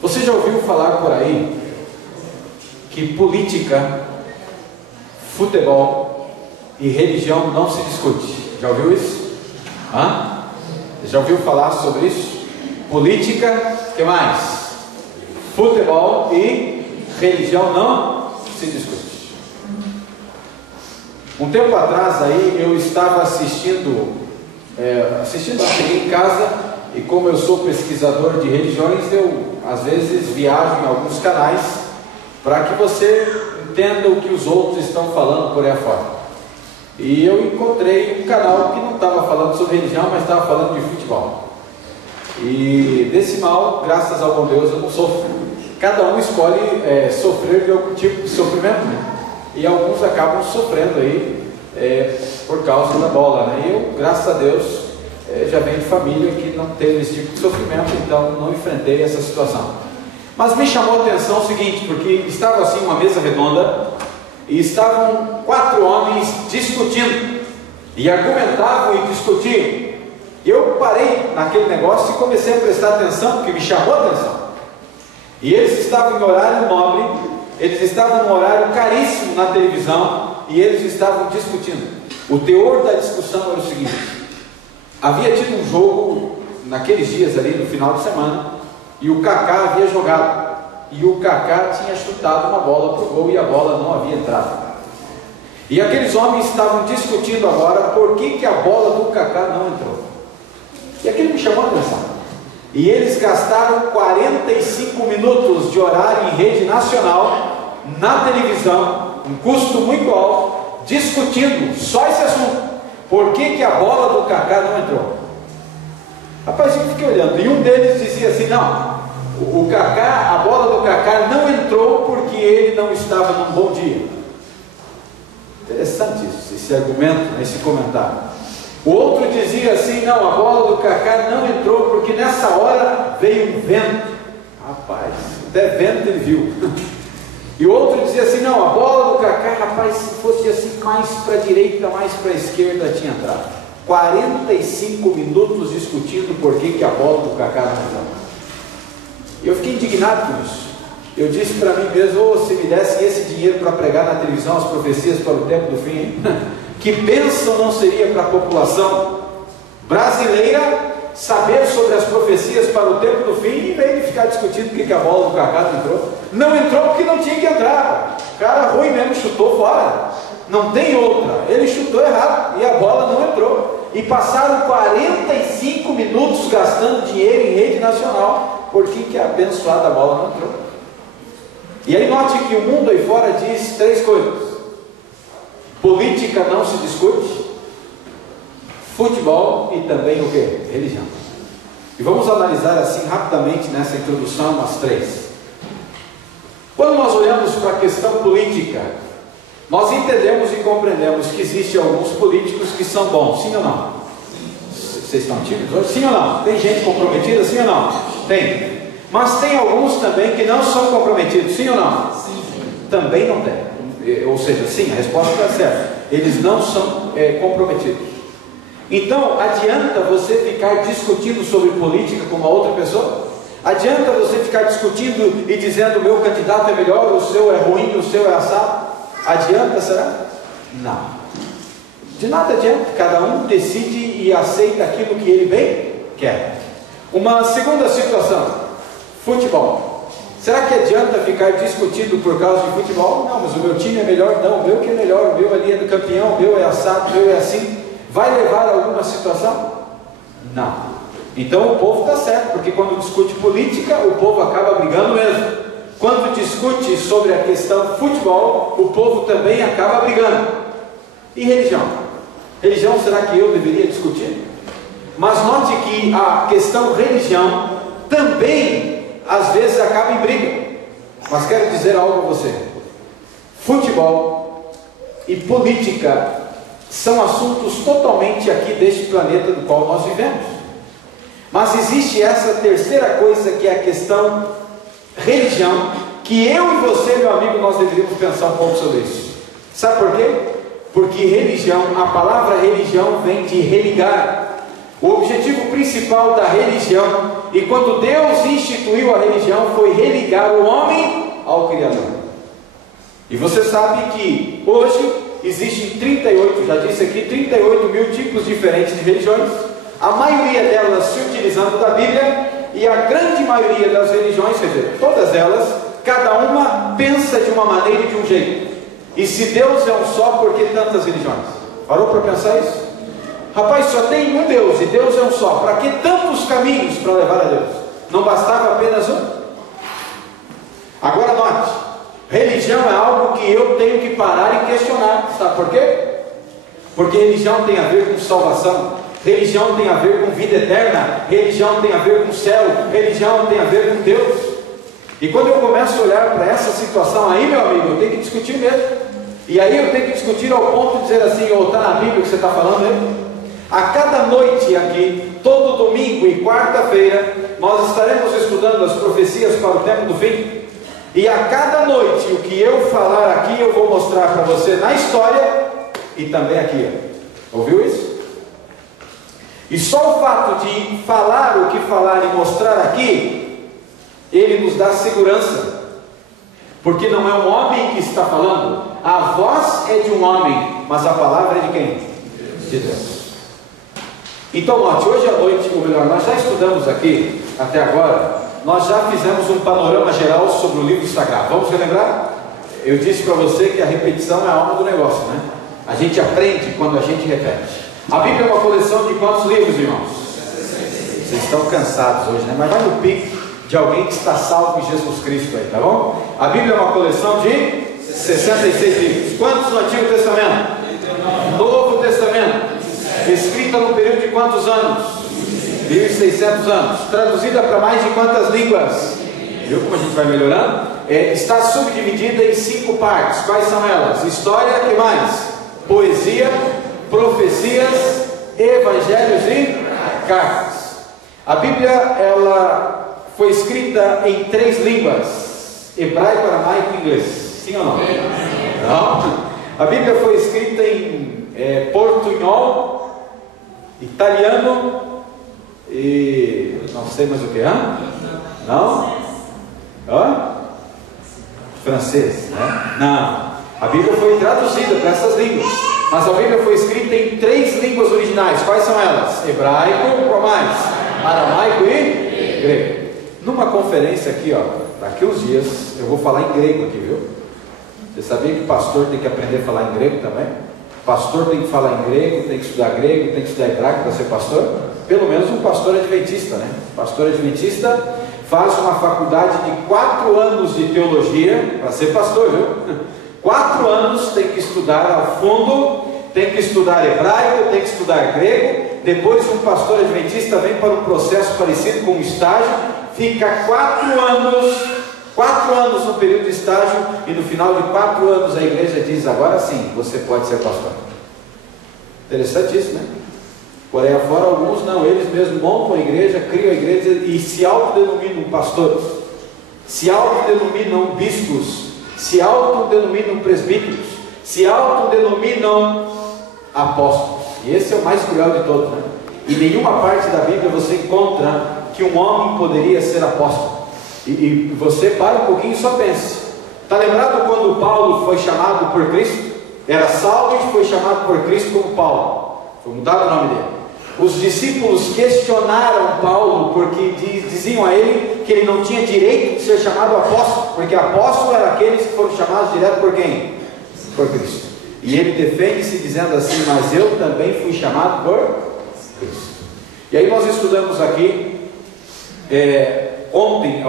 Você já ouviu falar por aí que política, futebol e religião não se discute? Já ouviu isso? Hã? Já ouviu falar sobre isso? Política, o que mais? Futebol e religião não se discute. Um tempo atrás aí eu estava assistindo, cheguei em casa e como eu sou pesquisador de religiões, eu às vezes viajo em alguns canais para que você entenda o que os outros estão falando por aí afora. E eu encontrei um canal que não estava falando sobre religião, mas estava falando de futebol. E desse mal, graças ao bom Deus, eu não sofro. Cada um escolhe sofrer de algum tipo de sofrimento, né? E alguns acabam sofrendo aí por causa da bola, né? E eu, graças a Deus, já venho de família que não teve esse tipo de sofrimento, então não enfrentei essa situação. Mas me chamou a atenção o seguinte, porque estava assim uma mesa redonda e estavam 4 homens discutindo e argumentavam e discutiam. E eu parei naquele negócio e comecei a prestar atenção, porque me chamou a atenção. E eles estavam em horário nobre, eles estavam num horário caríssimo na televisão e eles estavam discutindo. O teor da discussão era o seguinte: havia tido um jogo naqueles dias ali no final de semana e o Kaká havia jogado e o Kaká tinha chutado uma bola para o gol e a bola não havia entrado. E aqueles homens estavam discutindo agora por que a bola do Kaká não entrou. E aquilo me chamou a atenção. E eles gastaram 45 minutos de horário em rede nacional, na televisão, um custo muito alto, discutindo só esse assunto. Por que a bola do Kaká não entrou? Rapaz, eu fiquei olhando, e um deles dizia assim: não, o Kaká, a bola do Kaká não entrou porque ele não estava num bom dia. Interessante isso, esse argumento, esse comentário. O outro dizia assim: não, a bola do Kaká não entrou porque nessa hora veio um vento. Rapaz, até vento ele viu. E o outro dizia assim: não, a bola do Kaká, rapaz, se fosse assim mais para a direita, mais para a esquerda, tinha entrado. 45 minutos discutindo por que a bola do Kaká não entrou. Eu fiquei indignado com isso. Eu disse para mim mesmo: se me dessem esse dinheiro para pregar na televisão as profecias para o tempo do fim, hein? Que bênção não seria para a população brasileira saber sobre as profecias para o tempo do fim, em vez de ficar discutindo por que a bola do Kaká não entrou. Não entrou porque não tinha que entrar. O cara ruim mesmo chutou fora. Não tem outra. Ele chutou errado e a bola não entrou. E passaram 45 minutos gastando dinheiro em rede nacional porque a abençoada bola não entrou. E aí note que o mundo aí fora diz 3 coisas: política não se discute, futebol e também o que? Religião. E vamos analisar assim rapidamente nessa introdução as 3. Quando nós olhamos para a questão política, nós entendemos e compreendemos que existem alguns políticos que são bons, sim ou não? Vocês estão tímidos hoje? Sim ou não? Tem gente comprometida, sim ou não? Tem. Mas tem alguns também que não são comprometidos, sim ou não? Sim. Também não tem. Ou seja, sim, a resposta está certa. Eles não são comprometidos. Então, adianta você ficar discutindo sobre política com uma outra pessoa? Adianta você ficar discutindo e dizendo: o meu candidato é melhor, o seu é ruim, o seu é assado? Adianta, será? Não. De nada adianta. Cada um decide e aceita aquilo que ele bem quer. Uma segunda situação: futebol. Será que adianta ficar discutindo por causa de futebol? Não, mas o meu time é melhor. Não, o meu que é melhor, o meu ali é do campeão, o meu é assado, o meu é assim. Vai levar a alguma situação? Não. Então o povo está certo, porque quando discute política, o povo acaba brigando mesmo. Quando discute sobre a questão futebol, o povo também acaba brigando. E religião? Religião, será que eu deveria discutir? Mas note que a questão religião também às vezes acaba em briga. Mas quero dizer algo a você: futebol e política são assuntos totalmente aqui deste planeta do qual nós vivemos. Mas existe essa terceira coisa, que é a questão religião, que eu e você, meu amigo, nós deveríamos pensar um pouco sobre isso. Sabe por quê? Porque religião, a palavra religião vem de religar. O objetivo principal da religião, e quando Deus instituiu a religião, foi religar o homem ao Criador. E você sabe que hoje existem 38, já disse aqui, 38 mil tipos diferentes de religiões, a maioria delas se utilizando da Bíblia, e a grande maioria das religiões, quer dizer, todas elas, cada uma pensa de uma maneira e de um jeito. E se Deus é um só, por que tantas religiões? Parou para pensar isso? Rapaz, só tem um Deus, e Deus é um só. Para que tantos caminhos para levar a Deus? Não bastava apenas um? Agora note, religião é algo que eu tenho que parar e questionar. Sabe por quê? Porque religião tem a ver com salvação, religião tem a ver com vida eterna, religião tem a ver com céu, religião tem a ver com Deus. E quando eu começo a olhar para essa situação aí, meu amigo, eu tenho que discutir mesmo. E aí eu tenho que discutir ao ponto de dizer assim, ou está na Bíblia o que você está falando aí? A cada noite aqui, todo domingo e quarta-feira, nós estaremos estudando as profecias para o tempo do fim. E a cada noite, o que eu falar aqui, eu vou mostrar para você na história e também aqui. Ouviu isso? E só o fato de falar o que falar e mostrar aqui, ele nos dá segurança. Porque não é um homem que está falando, a voz é de um homem, mas a palavra é de quem? De Deus. Então note, hoje à noite, ou melhor, nós já estudamos aqui, até agora, nós já fizemos um panorama geral sobre o livro sagrado. Vamos relembrar? Eu disse para você que a repetição é a alma do negócio, né? A gente aprende quando a gente repete. A Bíblia é uma coleção de quantos livros, irmãos? Vocês estão cansados hoje, né? Mas vai no pique de alguém que está salvo em Jesus Cristo aí, tá bom? A Bíblia é uma coleção de 66 livros. Quantos no Antigo Testamento? Novo Testamento. Escrita no período de quantos anos? 1600 anos. Traduzida para mais de quantas línguas? Viu como a gente vai melhorando? Está subdividida em 5 partes. Quais são elas? História, que mais? Poesia, profecias, evangelhos e cartas. A Bíblia, ela foi escrita em 3 línguas: hebraico, aramaico e inglês. Sim ou não? Não. A Bíblia foi escrita em portunhol, italiano e não sei mais o que, não? Francês, né? Não. A Bíblia foi traduzida para essas línguas, mas a Bíblia foi escrita em 3 línguas originais. Quais são elas? Hebraico, qual mais? Aramaico e grego. Numa conferência aqui, daqui uns dias, eu vou falar em grego aqui, viu? Você sabia que pastor tem que aprender a falar em grego também? Pastor tem que falar em grego, tem que estudar grego, tem que estudar hebraico para ser pastor? Pelo menos um pastor adventista, né? Pastor adventista faz uma faculdade de 4 anos de teologia para ser pastor, viu? 4 anos tem que estudar a fundo, tem que estudar hebraico, tem que estudar grego. Depois um pastor adventista vem para um processo parecido com um estágio, fica 4 anos no período de estágio, e no final de 4 anos a igreja diz: agora sim, você pode ser pastor. Interessante isso, né? Porém, afora alguns não, eles mesmos montam a igreja, criam a igreja e se autodenominam pastores, se autodenominam bispos, se autodenominam presbíteros, se autodenominam apóstolos. E esse é o mais cruel de todos, né? Em nenhuma parte da Bíblia você encontra que um homem poderia ser apóstolo. E você para um pouquinho e só pense. Está lembrado quando Paulo foi chamado por Cristo? Era Saulo e foi chamado por Cristo como Paulo. Foi mudado o nome dele. Os discípulos questionaram Paulo porque diziam a ele que ele não tinha direito de ser chamado apóstolo, porque apóstolo eram aqueles que foram chamados direto por quem? Por Cristo. E ele defende-se dizendo assim: mas eu também fui chamado por Cristo. E aí nós estudamos aqui ontem,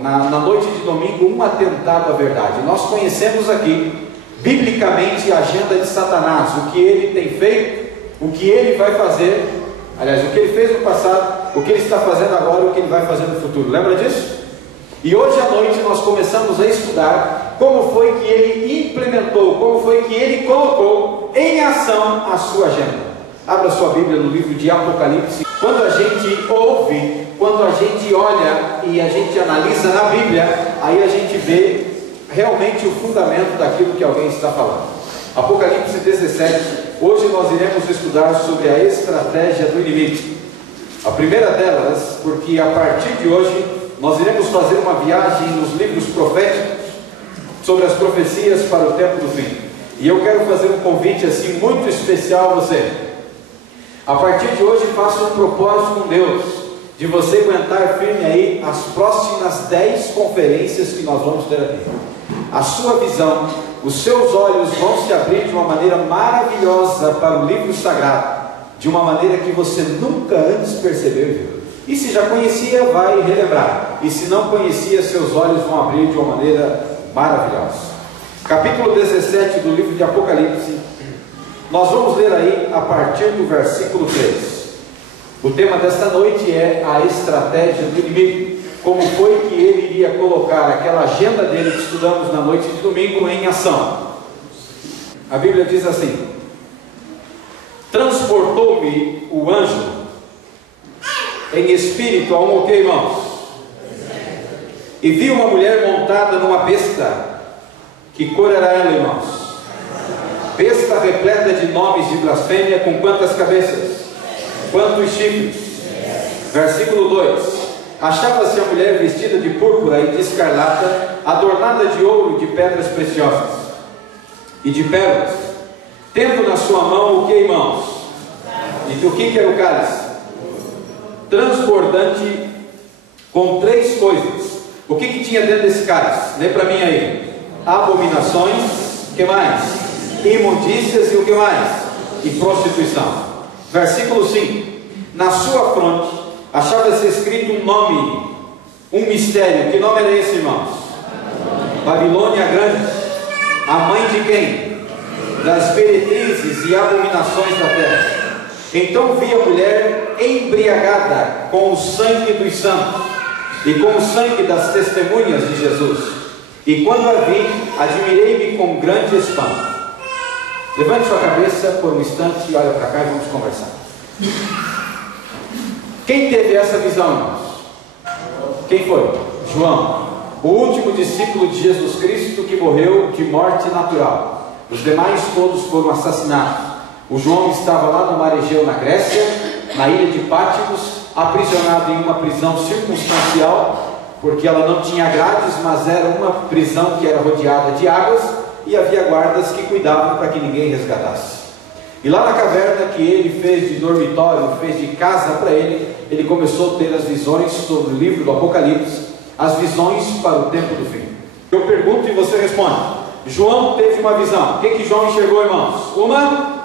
na noite de domingo, um atentado à verdade. Nós conhecemos aqui, biblicamente, a agenda de Satanás, o que ele tem feito, o que ele vai fazer, aliás, o que ele fez no passado, o que ele está fazendo agora, o que ele vai fazer no futuro. Lembra disso? E hoje à noite nós começamos a estudar como foi que ele implementou, como foi que ele colocou em ação a sua agenda. Abra sua Bíblia no livro de Apocalipse. Quando a gente ouve, quando a gente olha e a gente analisa na Bíblia, aí a gente vê realmente o fundamento daquilo que alguém está falando. Apocalipse 17, Hoje nós iremos estudar sobre a estratégia do inimigo. A primeira delas, porque a partir de hoje nós iremos fazer uma viagem nos livros proféticos sobre as profecias para o tempo do fim. E eu quero fazer um convite assim muito especial a você. A partir de hoje faça um propósito com Deus, de você aguentar firme aí as próximas 10 conferências que nós vamos ter aqui. A sua visão, os seus olhos vão se abrir de uma maneira maravilhosa para o livro sagrado, de uma maneira que você nunca antes percebeu e viu. E se já conhecia, vai relembrar. E se não conhecia, seus olhos vão abrir de uma maneira maravilhosa. Capítulo 17 do livro de Apocalipse. Nós vamos ler aí a partir do versículo 3. O tema desta noite é a estratégia do inimigo. Como foi que ele iria colocar aquela agenda dele que estudamos na noite de domingo em ação. A Bíblia diz assim: transportou-me o anjo em espírito a o quê, irmãos? E vi uma mulher montada numa besta. Que cor era ela, irmãos? Besta repleta de nomes de blasfêmia, com quantas cabeças? Quantos chifres? Versículo 2: achava-se a mulher vestida de púrpura e de escarlata, adornada de ouro e de pedras preciosas e de pérolas, tendo na sua mão o que, irmãos? E o que era o cálice? Transbordante com 3 coisas. O que tinha dentro desse cálice? Lê para mim aí. Abominações, o que mais? Imundícias e o que mais? E prostituição. Versículo 5: na sua fronte achava-se escrito um nome, um mistério. Que nome era esse, irmãos? Babilônia Grande. A mãe de quem? Das meretrizes e abominações da terra. Então vi a mulher embriagada com o sangue dos santos e com o sangue das testemunhas de Jesus. E quando a vi, admirei-me com grande espanto. Levante sua cabeça por um instante e olha para cá e vamos conversar. Quem teve essa visão, irmãos? Quem foi? João, o último discípulo de Jesus Cristo que morreu de morte natural. Os demais todos foram assassinados. O João estava lá no mar Egeu, na Grécia, na ilha de Pátimos, aprisionado em uma prisão circunstancial, porque ela não tinha grades, mas era uma prisão que era rodeada de águas, e havia guardas que cuidavam para que ninguém resgatasse. E lá na caverna que ele fez de dormitório, fez de casa para ele, ele começou a ter as visões sobre o livro do Apocalipse, as visões para o tempo do fim. Eu pergunto e você responde. João teve uma visão. O que João enxergou, irmãos? Uma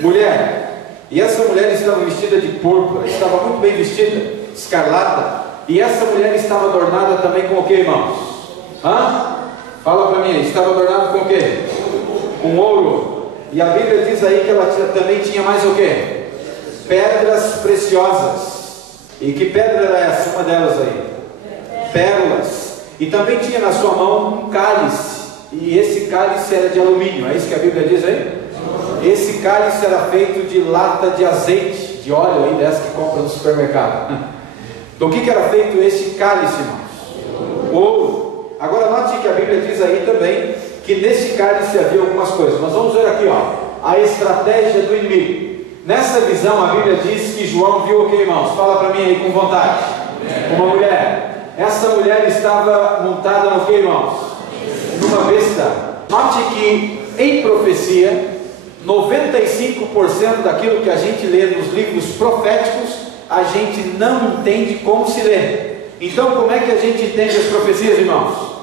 mulher. E essa mulher estava vestida de púrpura, estava muito bem vestida, escarlata. E essa mulher estava adornada também com o que, irmãos? Fala para mim, estava adornada com o que? Com ouro. E a Bíblia diz aí que ela também tinha mais o que? Pedras preciosas. E que pedra era essa? Uma delas aí. Pérolas. E também tinha na sua mão um cálice. E esse cálice era de alumínio. É isso que a Bíblia diz aí? Esse cálice era feito de lata de azeite, de óleo aí, dessa que compra no supermercado. Do que era feito esse cálice, irmãos? Ouro. Agora note que a Bíblia diz aí também que nesse cálice havia algumas coisas. Nós vamos ver aqui, a estratégia do inimigo. Nessa visão a Bíblia diz que João viu o que, irmãos? Fala para mim aí com vontade. Uma mulher. Essa mulher estava montada no que, irmãos? Numa besta. Note que em profecia 95% daquilo que a gente lê nos livros proféticos a gente não entende como se lê. Então como é que a gente entende as profecias, irmãos?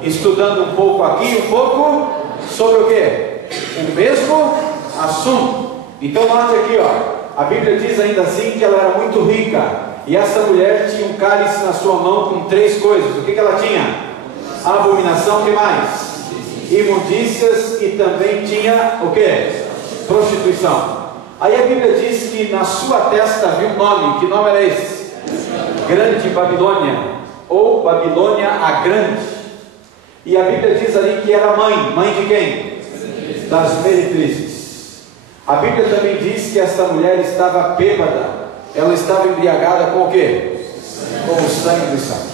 Estudando um pouco aqui, um pouco sobre o que? O mesmo assunto. Então note aqui, a Bíblia diz ainda assim que ela era muito rica. E essa mulher tinha um cálice na sua mão com 3 coisas. O que ela tinha? Abominação, o que mais? Imundícias, e também tinha o que? Prostituição. Aí a Bíblia diz que na sua testa havia um nome. Que nome era esse? Grande Babilônia, ou Babilônia a Grande. E a Bíblia diz ali que era mãe. Mãe de quem? Das meretrizes. A Bíblia também diz que essa mulher estava bêbada. Ela estava embriagada com o quê? Com o sangue dos santos.